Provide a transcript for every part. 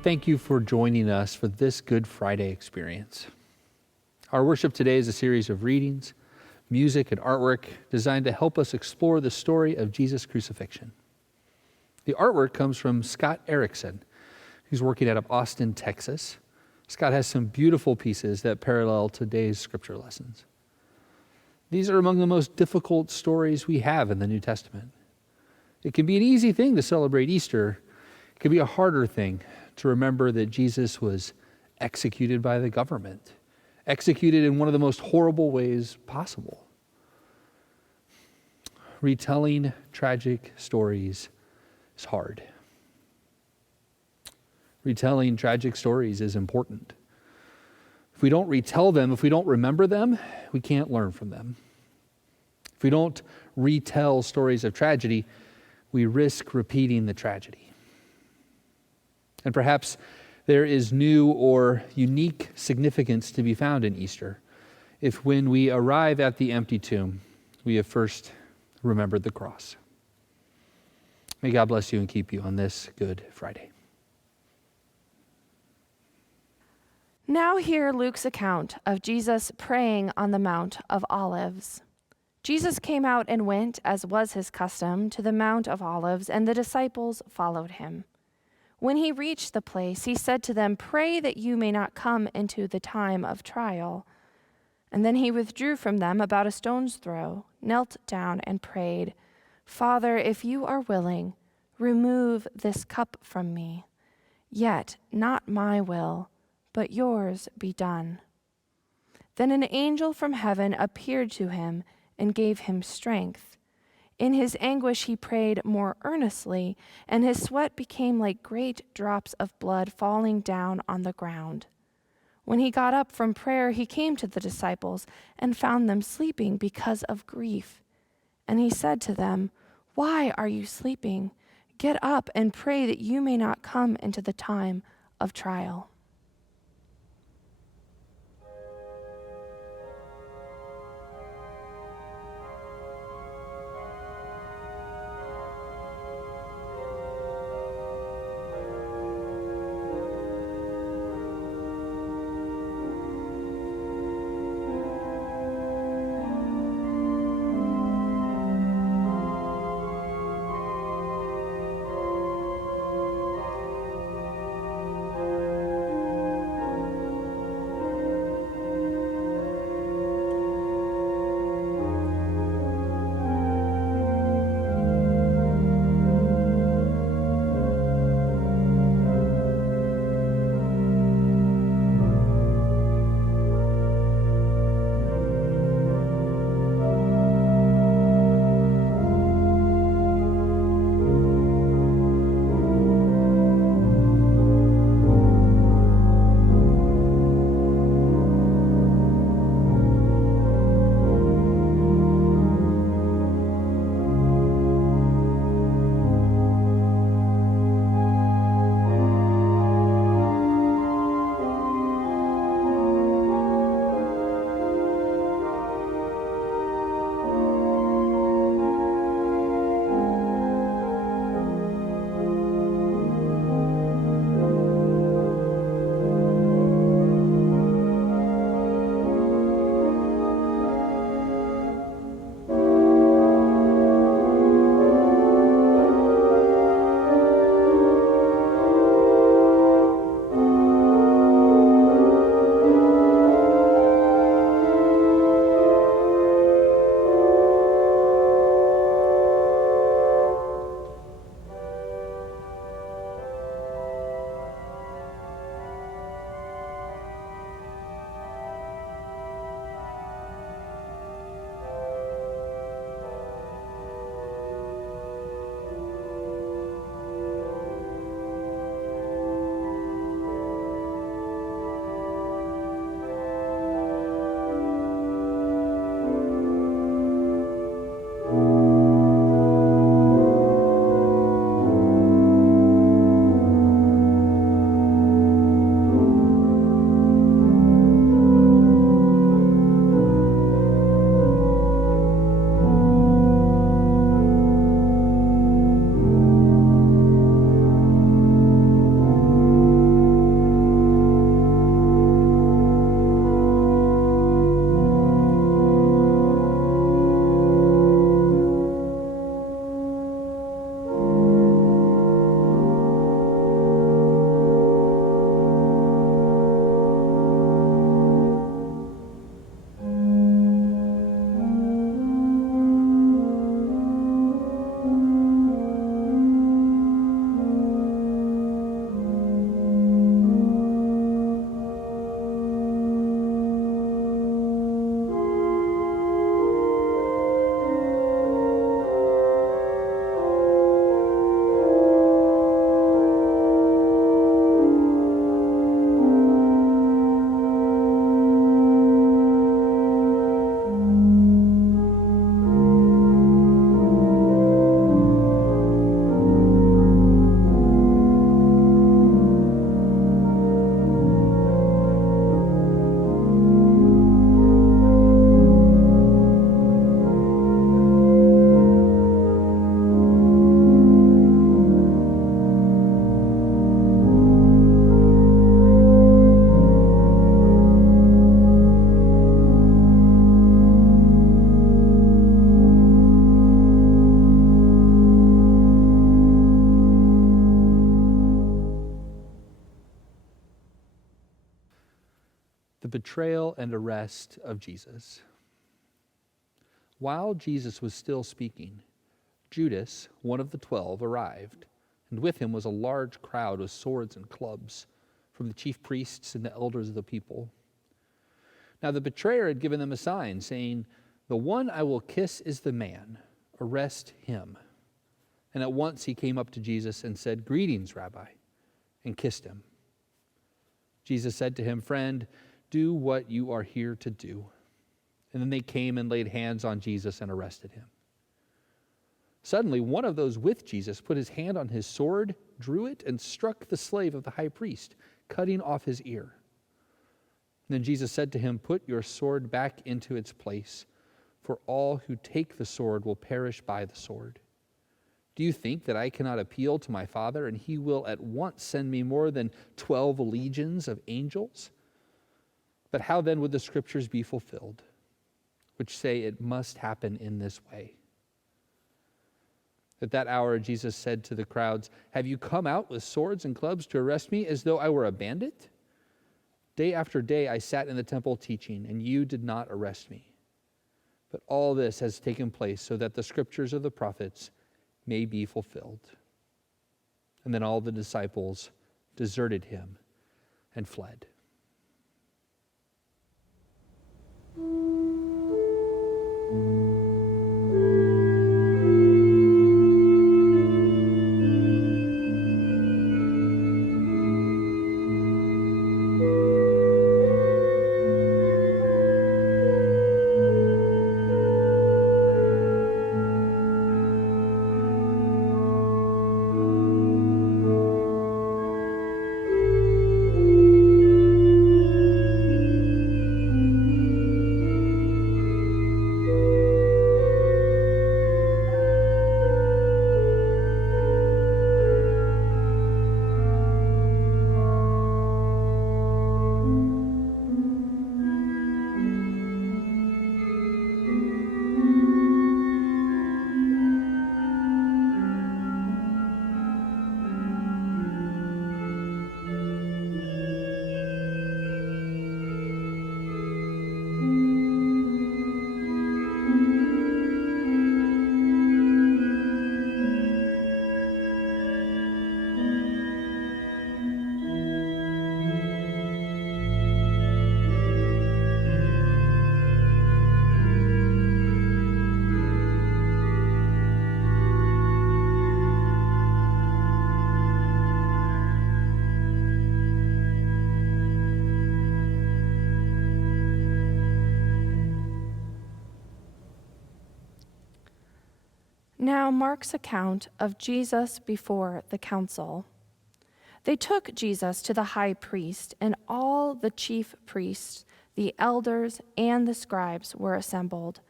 Thank you for joining us for this Good Friday experience. Our worship today is a series of readings, music, and artwork designed to help us explore the story of Jesus' crucifixion. The artwork comes from Scott Erickson, who's working out of Austin, Texas. Scott has some beautiful pieces that parallel today's scripture lessons. These are among the most difficult stories we have in the New Testament. It can be an easy thing to celebrate Easter. It can be a harder thing to remember that Jesus was executed by the government, executed in one of the most horrible ways possible. Retelling tragic stories is hard. Retelling tragic stories is important. If we don't retell them, if we don't remember them, we can't learn from them. If we don't retell stories of tragedy, we risk repeating the tragedy. And perhaps there is new or unique significance to be found in Easter if when we arrive at the empty tomb, we have first remembered the cross. May God bless you and keep you on this Good Friday. Now hear Luke's account of Jesus praying on the Mount of Olives. Jesus came out and went, as was his custom, to the Mount of Olives, and the disciples followed him. When he reached the place, he said to them, "Pray that you may not come into the time of trial." And then he withdrew from them about a stone's throw, knelt down and prayed, "Father, if you are willing, remove this cup from me. Yet not my will, but yours be done." Then an angel from heaven appeared to him and gave him strength. In his anguish he prayed more earnestly, and his sweat became like great drops of blood falling down on the ground. When he got up from prayer, he came to the disciples and found them sleeping because of grief. And he said to them, "Why are you sleeping? Get up and pray that you may not come into the time of trial." The betrayal and arrest of Jesus. While Jesus was still speaking, Judas, one of the 12, arrived, and with him was a large crowd with swords and clubs from the chief priests and the elders of the people. Now the betrayer had given them a sign, saying, "The one I will kiss is the man. Arrest him." And at once he came up to Jesus and said, "Greetings, Rabbi," and kissed him. Jesus said to him, "Friend, do what you are here to do." And then they came and laid hands on Jesus and arrested him. Suddenly, one of those with Jesus put his hand on his sword, drew it, and struck the slave of the high priest, cutting off his ear. Then Jesus said to him, "Put your sword back into its place, for all who take the sword will perish by the sword. Do you think that I cannot appeal to my Father, and he will at once send me more than 12 legions of angels? But how then would the scriptures be fulfilled, which say it must happen in this way?" At that hour, Jesus said to the crowds, "Have you come out with swords and clubs to arrest me as though I were a bandit? Day after day I sat in the temple teaching, and you did not arrest me. But all this has taken place so that the scriptures of the prophets may be fulfilled." And then all the disciples deserted him and fled. Now Mark's account of Jesus before the council. They took Jesus to the high priest, and all the chief priests, the elders, and the scribes were assembled.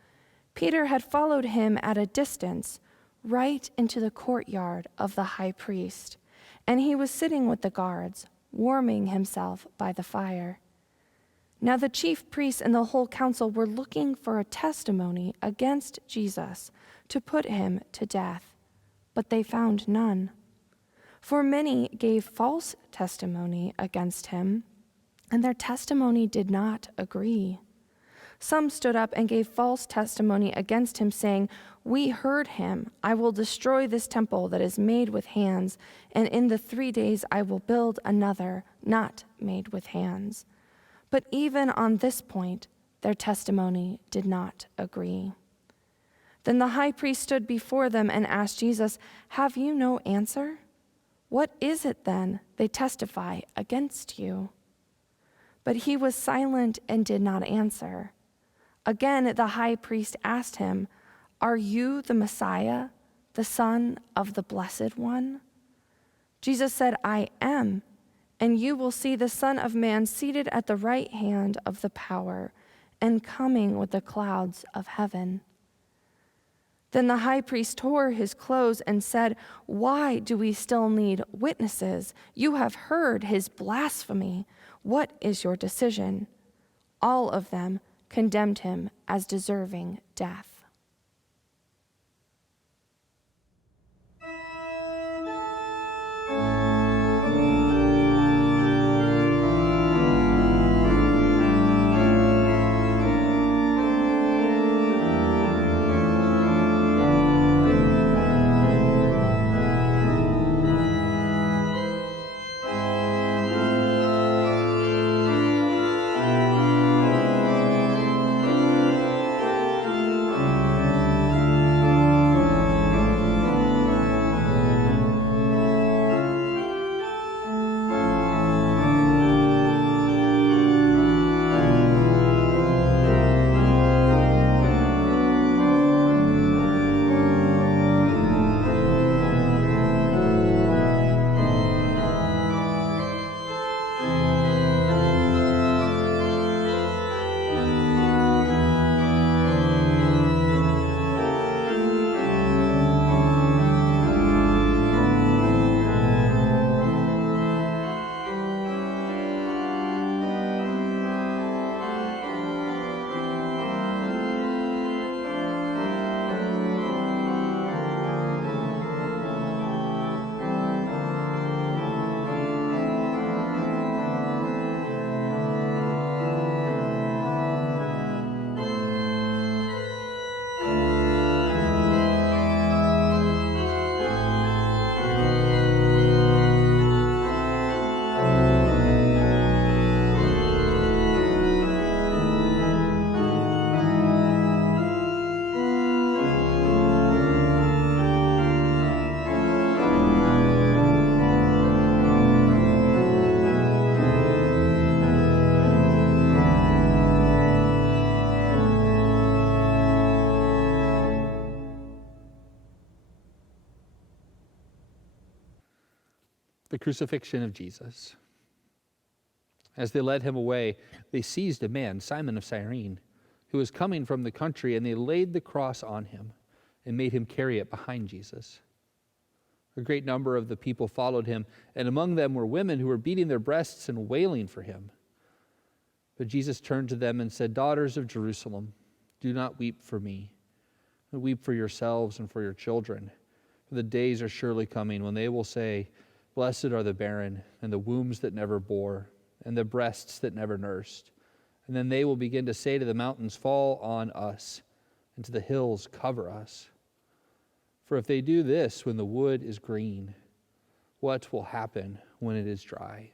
Peter had followed him at a distance, right into the courtyard of the high priest, and he was sitting with the guards, warming himself by the fire. Now the chief priests and the whole council were looking for a testimony against Jesus to put him to death, but they found none. For many gave false testimony against him, and their testimony did not agree. Some stood up and gave false testimony against him, saying, "We heard him, I will destroy this temple that is made with hands, and in the 3 days I will build another not made with hands." But even on this point, their testimony did not agree. Then the high priest stood before them and asked Jesus, "Have you no answer? What is it then they testify against you?" But he was silent and did not answer. Again, the high priest asked him, "Are you the Messiah, the Son of the Blessed One?" Jesus said, "I am, and you will see the Son of Man seated at the right hand of the power and coming with the clouds of heaven." Then the high priest tore his clothes and said, "Why do we still need witnesses? You have heard his blasphemy. What is your decision?" All of them condemned him as deserving death. the crucifixion of Jesus. As they led him away, they seized a man, Simon of Cyrene, who was coming from the country, and they laid the cross on him and made him carry it behind Jesus. A great number of the people followed him, and among them were women who were beating their breasts and wailing for him. But Jesus turned to them and said, "Daughters of Jerusalem, do not weep for me, but weep for yourselves and for your children. For the days are surely coming when they will say, 'Blessed are the barren, and the wombs that never bore, and the breasts that never nursed.' And then they will begin to say to the mountains, 'Fall on us,' and to the hills, 'Cover us.' For if they do this when the wood is green, what will happen when it is dry?"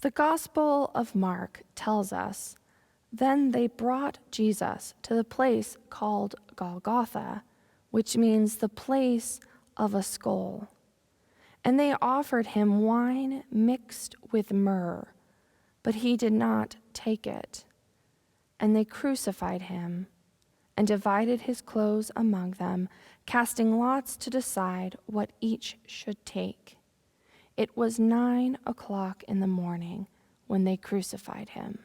The Gospel of Mark tells us, "Then they brought Jesus to the place called Golgotha, which means the place of a skull. And they offered him wine mixed with myrrh, but he did not take it. And they crucified him and divided his clothes among them, casting lots to decide what each should take. It was 9:00 in the morning when they crucified him.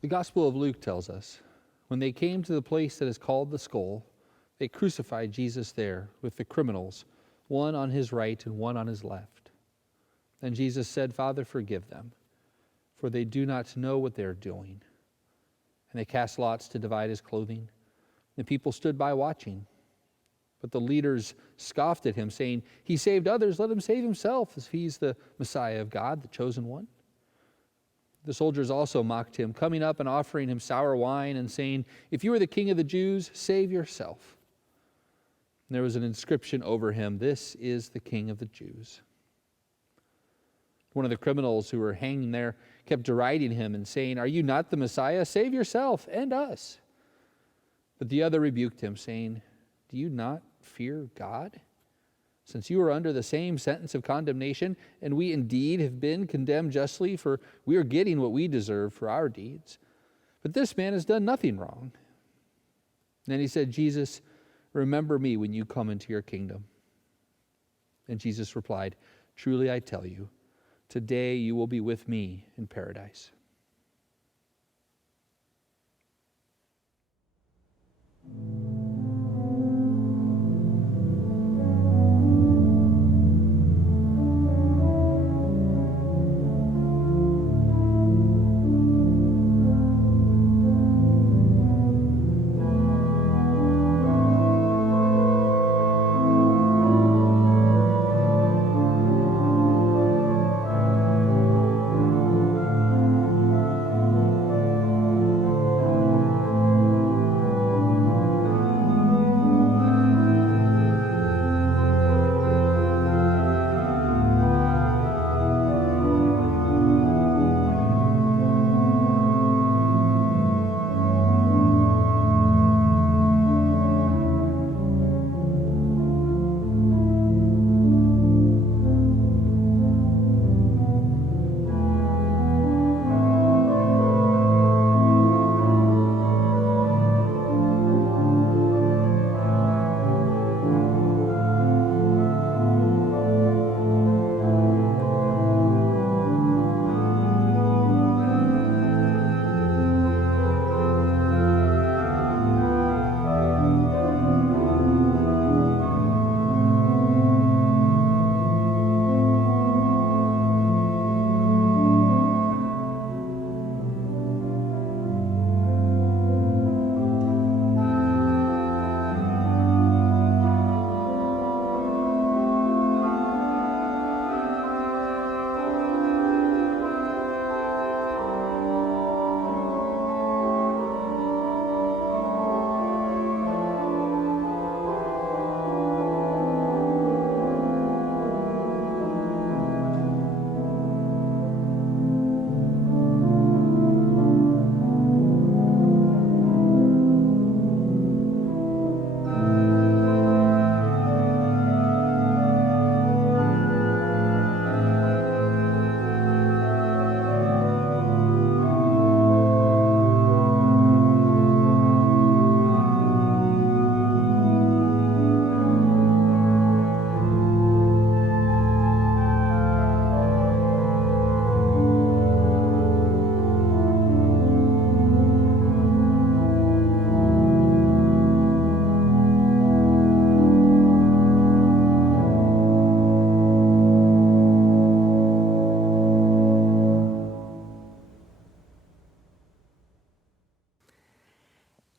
The Gospel of Luke tells us, when they came to the place that is called the Skull, they crucified Jesus there with the criminals, one on his right and one on his left. Then Jesus said, "Father, forgive them, for they do not know what they are doing." And they cast lots to divide his clothing. The people stood by watching. But the leaders scoffed at him, saying, "He saved others, let him save himself, if he's the Messiah of God, the chosen one." The soldiers also mocked him, coming up and offering him sour wine and saying, "If you are the king of the Jews, save yourself." And there was an inscription over him, "This is the King of the Jews." One of the criminals who were hanging there kept deriding him and saying, "Are you not the Messiah? Save yourself and us." But the other rebuked him, saying, "Do you not fear God, since you are under the same sentence of condemnation, and we indeed have been condemned justly, for we are getting what we deserve for our deeds. But this man has done nothing wrong." And then he said, "Jesus, remember me when you come into your kingdom." And Jesus replied, "Truly I tell you, today you will be with me in paradise."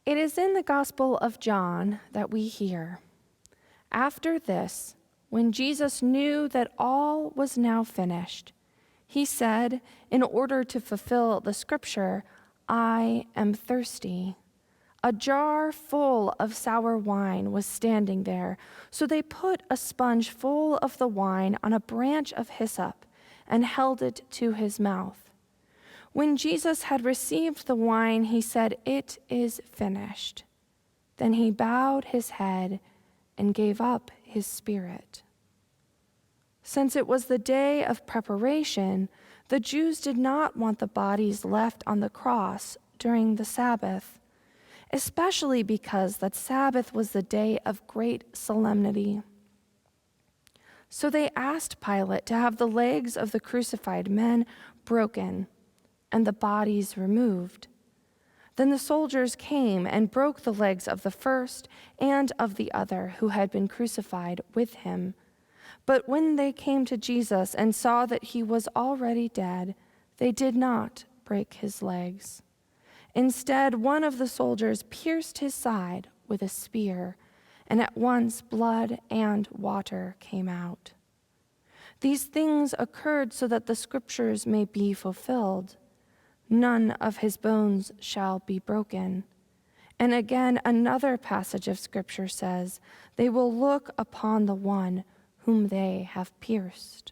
It is in the Gospel of John that we hear, "After this, when Jesus knew that all was now finished, he said, in order to fulfill the scripture, 'I am thirsty.' A jar full of sour wine was standing there, so they put a sponge full of the wine on a branch of hyssop and held it to his mouth. When Jesus had received the wine, he said, 'It is finished.' Then he bowed his head and gave up his spirit." Since it was the day of preparation, the Jews did not want the bodies left on the cross during the Sabbath, especially because that Sabbath was the day of great solemnity. So they asked Pilate to have the legs of the crucified men broken and the bodies removed. Then the soldiers came and broke the legs of the first and of the other who had been crucified with him. But when they came to Jesus and saw that he was already dead, they did not break his legs. Instead, one of the soldiers pierced his side with a spear, and at once blood and water came out. These things occurred so that the scriptures may be fulfilled. None of his bones shall be broken. And again, another passage of scripture says, they will look upon the one whom they have pierced.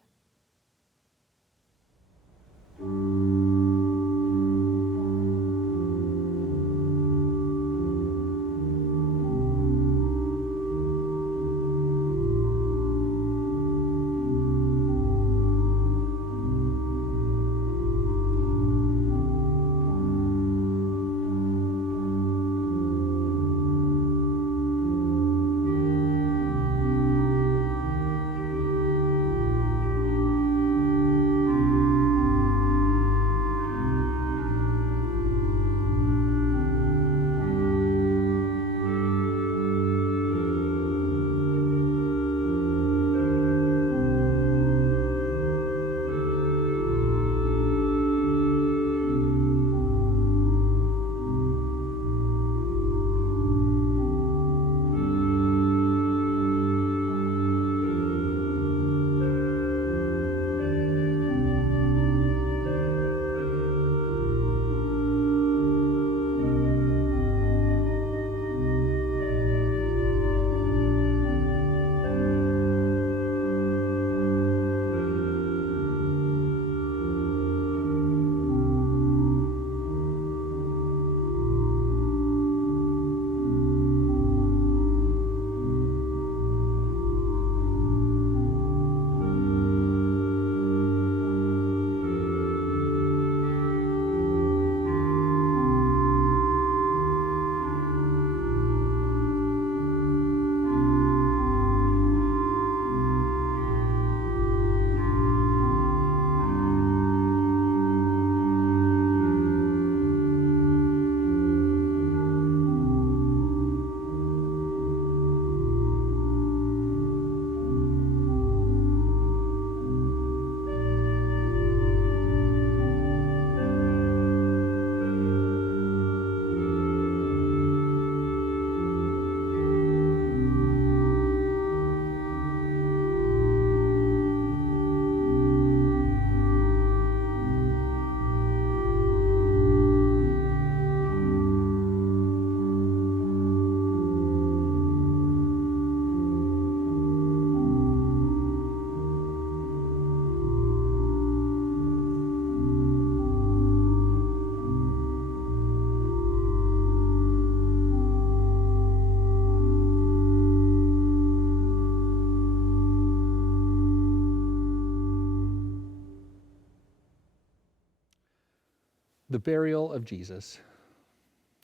The burial of Jesus.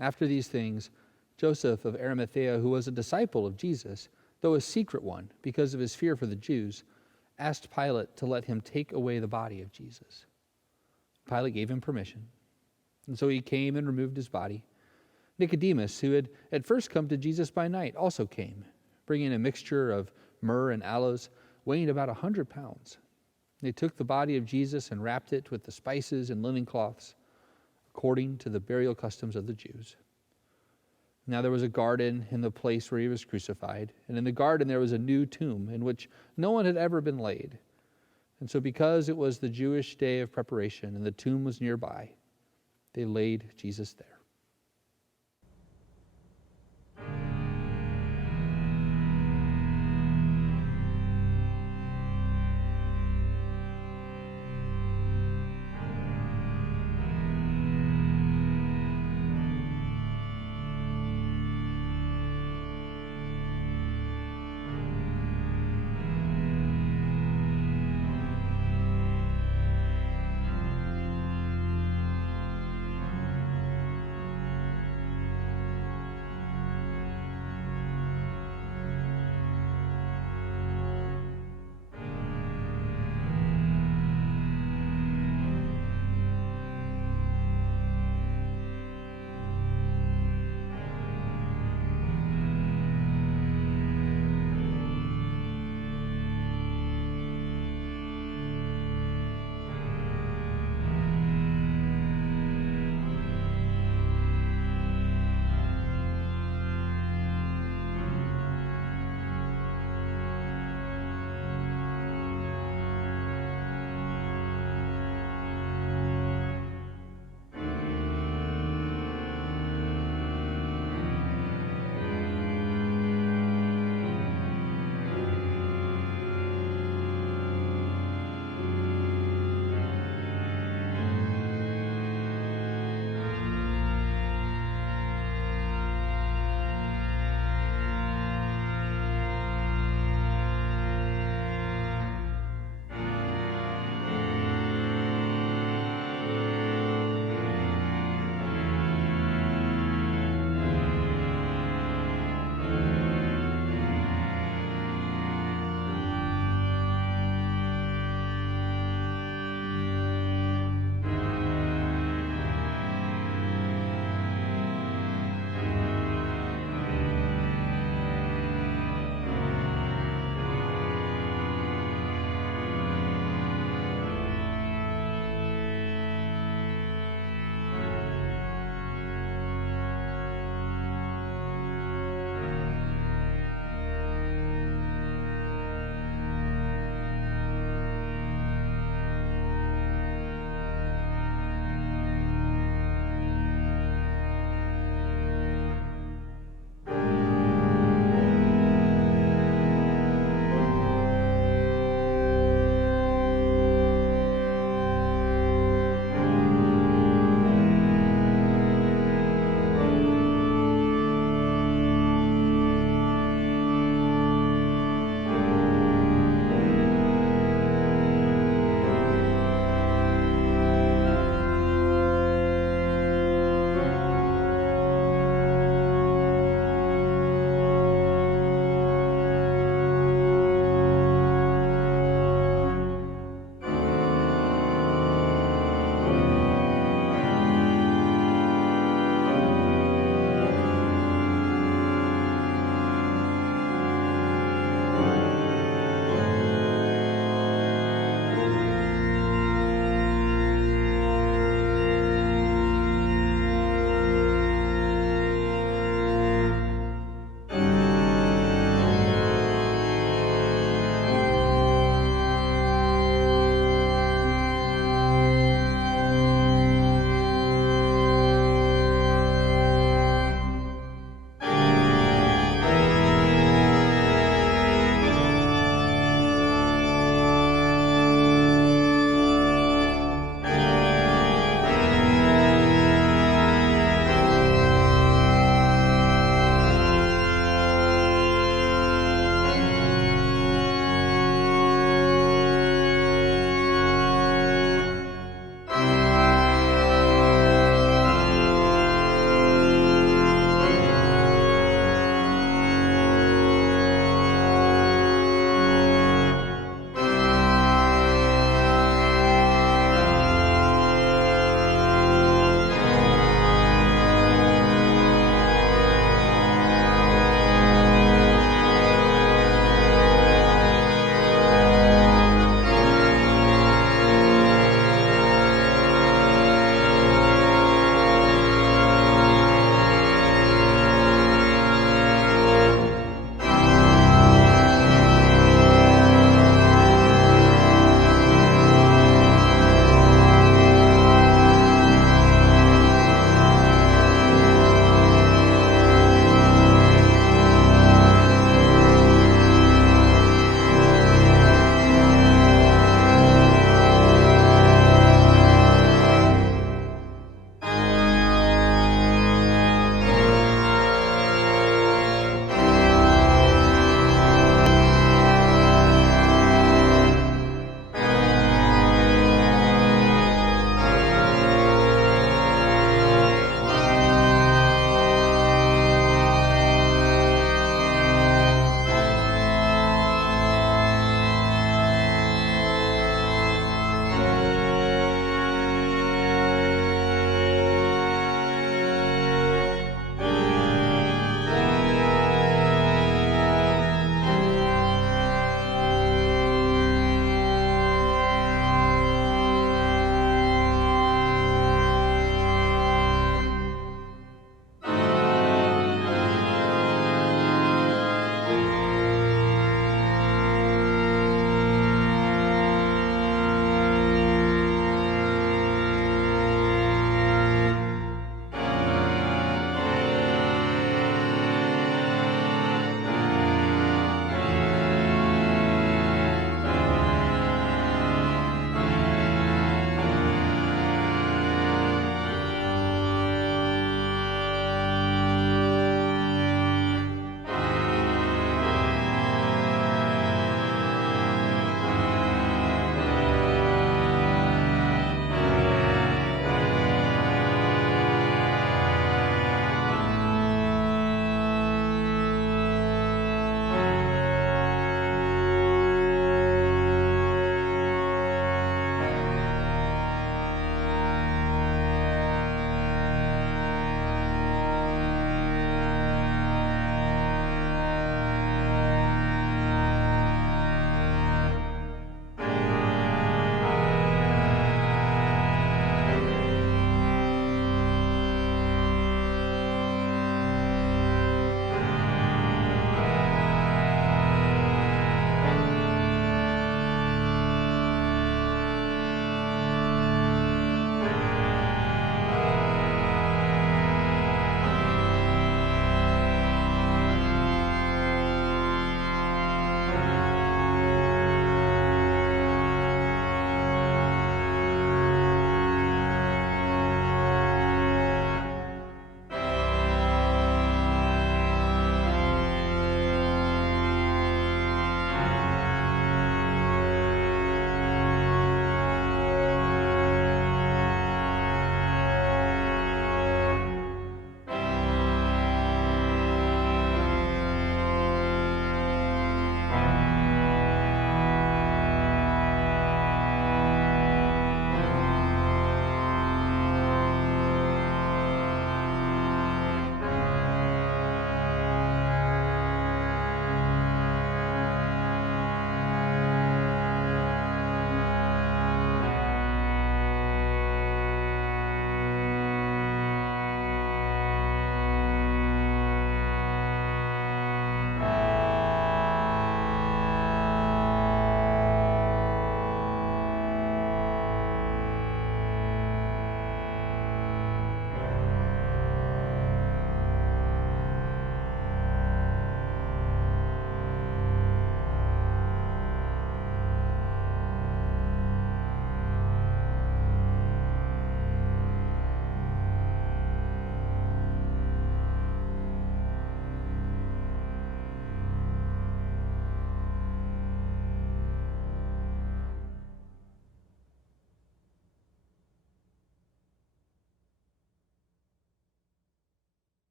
After these things, Joseph of Arimathea, who was a disciple of Jesus, though a secret one because of his fear for the Jews, asked Pilate to let him take away the body of Jesus. Pilate gave him permission, and so he came and removed his body. Nicodemus, who had at first come to Jesus by night, also came, bringing a mixture of myrrh and aloes, weighing about 100 pounds. They took the body of Jesus and wrapped it with the spices and linen cloths, according to the burial customs of the Jews. Now there was a garden in the place where he was crucified, and in the garden there was a new tomb in which no one had ever been laid. And so because it was the Jewish day of preparation and the tomb was nearby, they laid Jesus there.